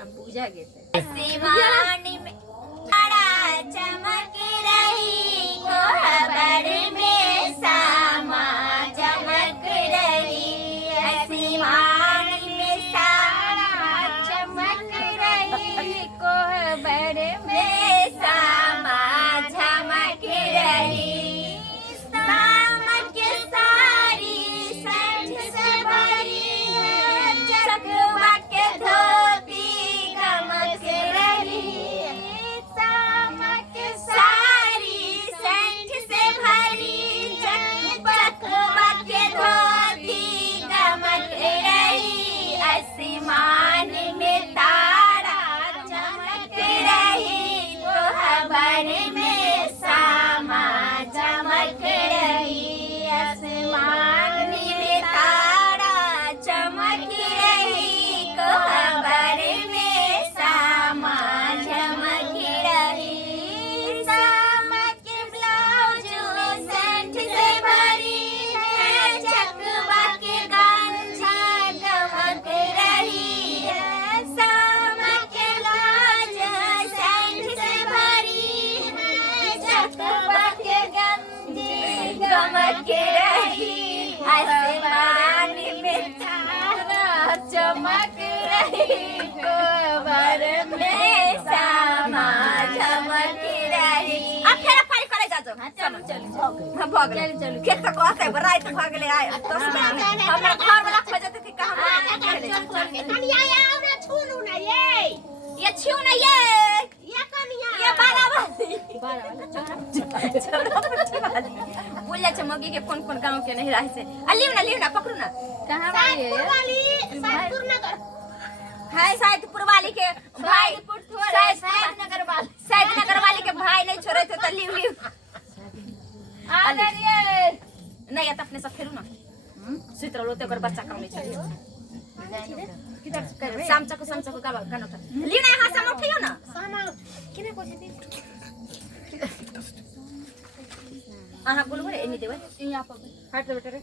हम पूजा घेते आसमानी में तारा चमक रही कोहबर में सामा चमक रही आसमान में तारा चमक रही कोहबर में सामा चमक रही सामक सारी संझ से भरी है चकमक धोती गमक रही सामक सारी संझ से भरी चकमक धोती गमक रही आसमान में तारा चमक रही कोहबर में सामा चमक रही आसमान में तारा चमक रही कोहबर में सामा चमक रही सामा के ब्लाउज सेंट से भरी है चकवा के गंजा गमक रही है सामा के ब्लाउज सेंट से भरी है चकवा के गंजी गमक रही आसमान में तारा चमक रही कोहबर में सामा चमक रही अब फेर फाड़ी करे जा जो चलो चलो हम भाग चलो चलो खेत तक आते रात भाग ले आए तो हमरा घर वाला खोजत थी कहां कनिया आवे छूनू ना ये छू ना ये कनिया ये बारा वाली बोल जा चमगी के कौन कौन गांव के नहीं रहे से लियो ना पकड़ू ना कहां वाली सातपुर नगर हाय सातपुर वाली के भाई सात नगर वाली के भाई नहीं छोड़े थे तो लियो आ रे नहीं या अपने सब फेरू ना सुतरा लोते कर बच्चा काम नहीं चाहिए किधर कर सामचा को का गाना उठा लियो ना हां साम उठियो ना सामा किने को छे आहा बोल बोले एनी देवे यहां पर हाथ दे बेटा रे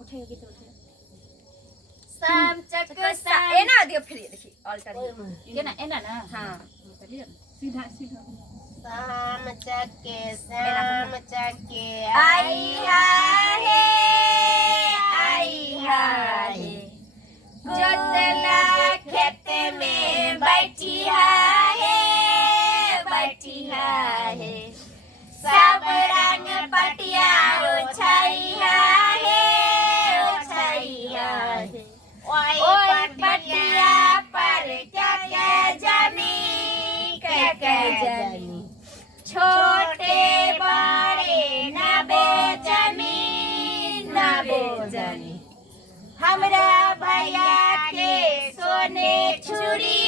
उठेगा गीत उठेगा साम चक सा ए ना दियो फिर देखी अल्टर ये ना हां सीधा साम चके आई हा हे जोतना खेत में बैठी है सब रंग पटिया ओछाइया है ओए पटिया पर क्या जानी छोटे बड़े न बेजमी हमरा भैया के सोने छुरी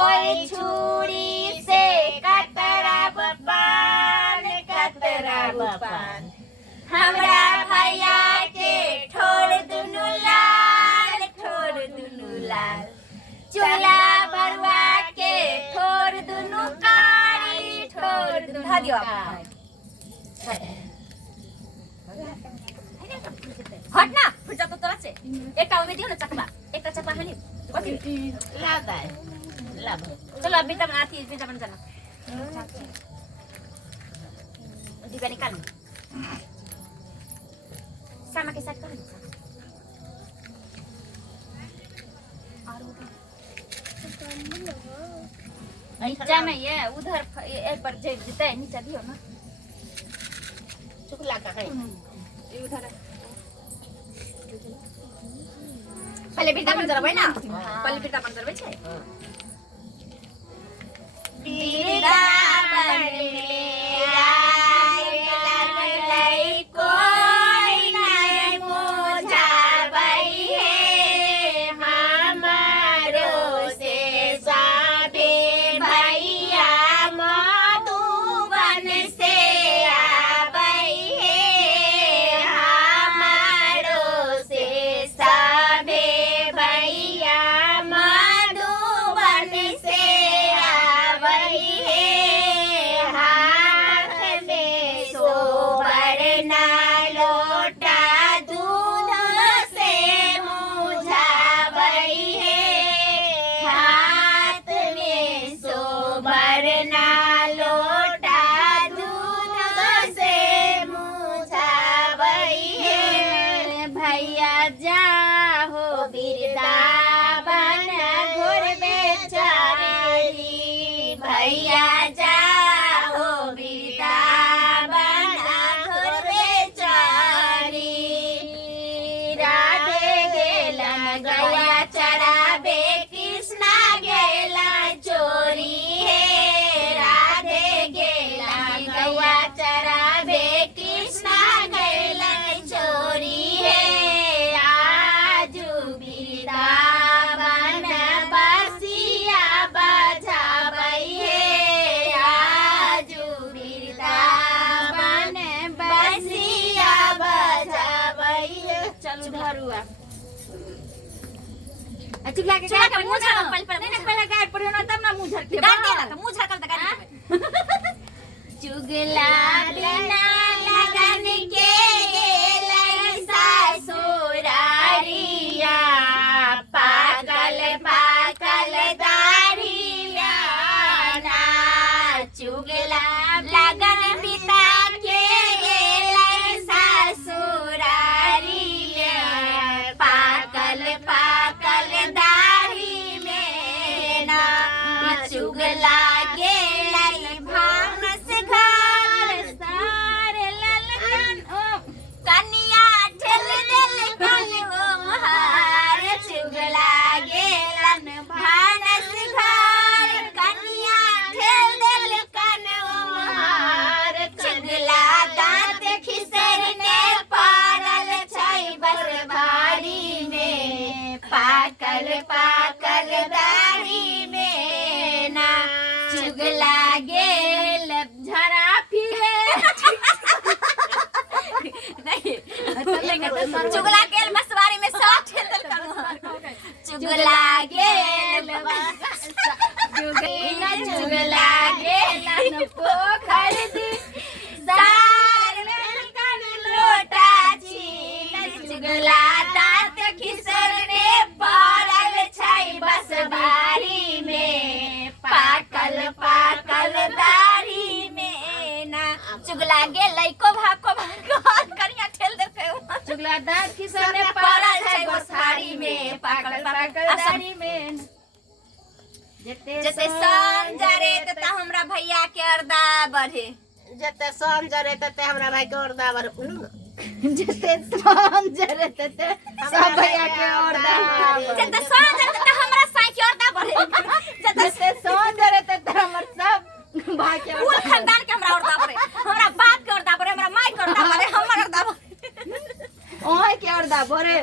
ओए छुरी से कतरा पान हमरा भैया के ठोर दुनु लाल चोला बरुआ के ठोर दुनु कारी धा दियो हट ना फुट जातो तोरा से एकटा में दियो ना चकला एकटा चकला हनी लादा चलो अभी तक आती है बीटा बन जाना दीवानी कान सामा के साथ कर नीचा में ये उधर ए पर जैसे नीचा दियो ना चुकला का है ये उधर पहले बेटा बन जरबै ना पहले बेटा बन जरबै छै बेटा बन ले आई लगलै कोई नहीं मोजाबै है हमारो से साबे भैया मधुबन से आबै है हमारो से साबे भैया मधुबन से आबै है धरुआ चुगला के चुगला के मुंह झाड़ पहले गाय पढ़ियो ना तब ना मुंह झाड़ के गाड़ देला त मुंह झाड़ कर त गाड़ी चुगला बिना लगन के लैसा सोरारिया पागल पागल दाढ़िया ना चुगला लगन बिता के लैसा सोरारिया पागल पागल दाढ़ी में ना चुगला गेलाई भानस घर सारे ललकन कन्या ठेल दिल कन हार चुगला गेलन भानस घर कन्या ठेल दिल कन हार चुगला दांत खिसरने पारल छै बस भारी में पाकल पाकल दाढ़ी में ना चुगला गेल झरा फिरे नहीं चुगला गेल मसवारी में साथ ठेल चुगला गेल चुगला गेल पोखर दी सार ललकन लोटा छीन चुगला दांत खिसरने पारल छै बस बारी में पाकल पाकल दाढ़ी में ना चुगला गेलै को भाग करिया ठेल देते चुगला दांत खिसरने पारल छै बस बारी में पाकल पाकल दाढ़ी में जते संजरे तते हमरा भैया के अर्दा बढ़े जते संजरे तते हमरा भाई के अर्दा बढ़े जते संजरे तते सब भैया के अर्दा जते संजरे तते हमरा साई के अर्दा बढ़े जते संजरे तते हमर सब भाई के पूरा खानदान के हमरा अर्दा बढ़े हमरा बाप के अर्दा बढ़े हमरा माई के अर्दा बढ़े हमर अर्दा बढ़े ओए के अर्दा बढ़े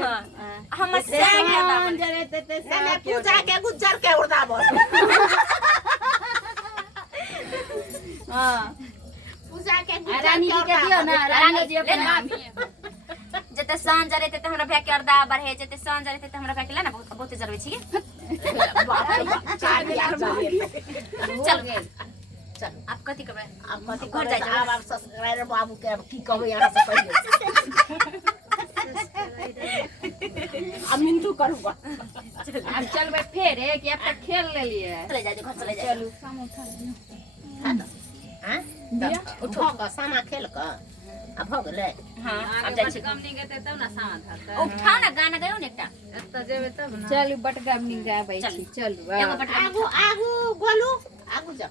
हमर संजरे तते मैंने पूजा के गुजर के अर्दा बढ़े हां पूजा के रानी जी के दियो ना रानी जी अपन जते संजरे तते हमरा भैया के अर्दा बढ़े जते संजरे तते हमरा भैया के ना बहुत जरूरी छी चल चल आप कथि करबे अब कथि कर जाय अब ससुराल बाबू के अब की कहबे यहाँ से पहले अब मिंटू करूंगा अब चलबे फेर है कि अब तक खेल ले लिए चले जाए घर चले जाए चलू समोसा हां उठो का सामा खेल का अब हो गेलै हां अब जाय छी गमनी गते तब ना सामा था उठा ना गाना गायो ने एकटा एत जेबे तब ना चलू बटगमनी गाबै छी चलू एगो बटका आगू आगू बोलू आगू जा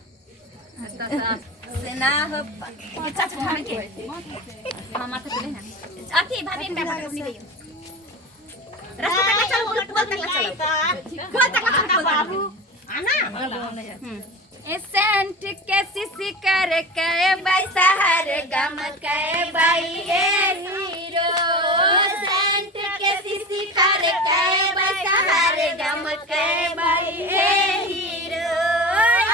से ना हो चाचा खाने के हां माथा पे ना अथी भाभी एकटा बटका नहीं गयो रास्ता तक चल बोल तक चल बाबू आना सेंट के सिसी कर के बसहर गम के बाई हीरो सेंट के सिसी कर के बसहर गम के बाई हीरो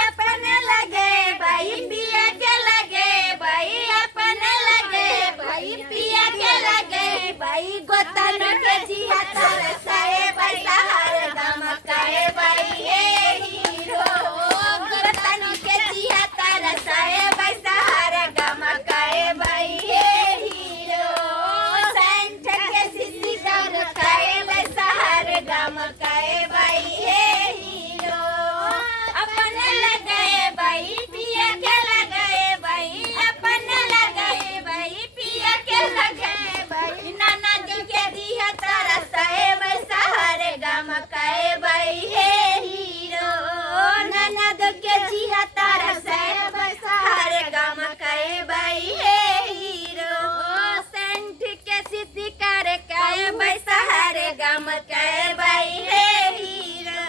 अपन लगे बाई पिया के लगे बाई अपन लगे बाई पिया के लगे बाई गोतन के जिया तरसाए बसहर गम के बाई हीरो रसाए बसहर गमकाए बाई हीरो सेंट के सिसी गमकाए बसहर गमकाए बाई हीरो अपन लगाए बाई पिया के लगाए बाई अपन लगाए बाई पिया के लगाए बाई नाना जी के दिया तरसाए बसहर गमकाए बाई हीरो नाना दो के जिया तरसाए गम के बाई हीरो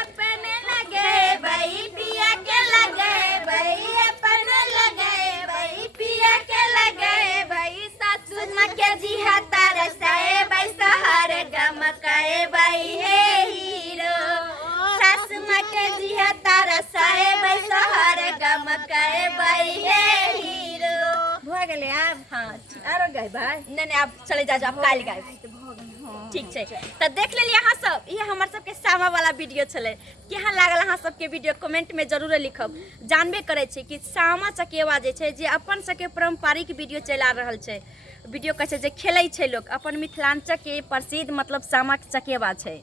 अपन लगे बाई पिया के लगे बाई अपन लगे बाई पिया के लगे बाई सासू माँ के जिहा तरसाए बाई सहर गम के बाई हीरो सासू माँ के जिहा तरसाए बाई सहर गम के बाई हीरो हो गेले अब हां आरो गाय भाई नहीं आप चले जाओ आप काल गाय ठीक छै तऽ देख लेलिए अहाँ सब ये हमर सबके सामा वाला वीडियो छलै केहन लागल अहाँ सबके वीडियो कमेंट में जरूर लिखब जानबे करै छै कि सामा चकेवा जे छै जे अपन सबके पारंपरिक वीडियो चला रहल छै वीडियो कहै छै जे खेलै छै लोग अपन मिथिलांचल के प्रसिद्ध मतलब सामा चकेवा छै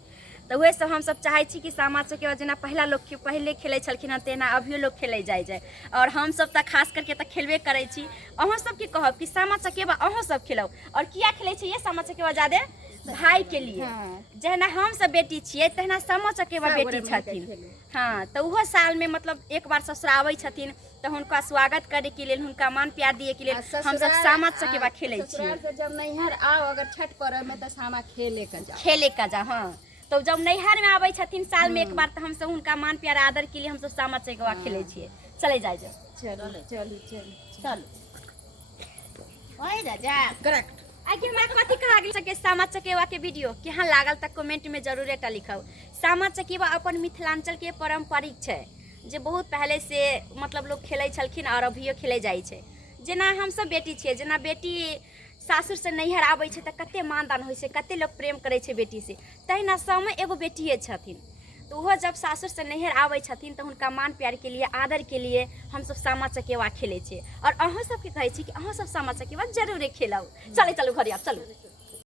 तो वही सब हम सब चाहे छी कि सामा चकेवा जेना पहले खेले छलखिन तेना अभियो लोग खेले जाए और हम सब त खास करके त खेलबे करे छी अहाँ सब के कहब कि सामा चकेवा अहाँ सब खेलाउ और किया खेले छी ये सामा चकेवा ज्यादा भाई के लिए जेना हम सब बेटी छियै तहना सामा चकेवा बेटी छथिन हाँ तो वो साल में मतलब एक बार ससुर आबै छथिन तो उनका स्वागत करे के लिए उनका मान प्यार दिए के लिए हम सब सामा चकेवा खेले छी जब नैहर आओ अगर छठ पर्व में तो सामा खेले का जा हाँ तो जब नैहर में आबै छथिन साल में एक बार तो हम सब उनका मान प्यार आदर के लिए हम सब सामा चकेवा खेले छिए चले जाए चल ओए राजा करेक्ट आगे हमरा कथि कहा गेल सके सामा चकेवा के वीडियो केहन लागल त कमेंट में जरूर एटा लिखब सामा चकेवा अपन मिथिलांचल के पारंपरिक छै जे बहुत पहले से मतलब लोग खेलै छलखिन और अभियो खेले जाइ छै जेना हम सब बेटी छिए जेना बेटी सासुर से नैहर आबै छै त कते मानदान होइ छै कते लोग प्रेम करै छै बेटी से तहिना सामे एगो बेटिए छथिन तो वो जब सासुर से नैहर आबै छथिन तो उनका मान प्यार के लिए आदर के लिए हम सब सामा चकेवा खेले छिए और अहाँ सब के कहै छी कि अहाँ सब सामा चकेवा जरूर खेलाउ चले चलू घरे आप चलू